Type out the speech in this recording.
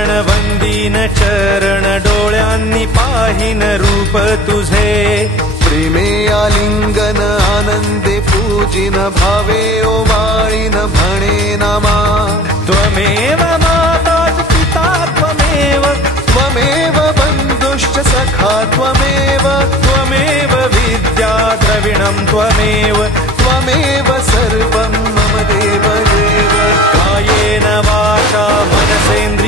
शरण वंदीन चरण डोळ्यांनी पाहिन रूप तुझे प्रेमे आलिंगन आनंदे पूजिन भावे ओवाळीन म्हणे नमा त्वमेव माता पिता त्वमेव त्वमेव बन्धुश्च सखा त्वमेव त्वमेव विद्या द्रविणं त्वमेव त्वमेव सर्वं मम देव देव कायेन वाचा मनसेन्द्रियैर्वा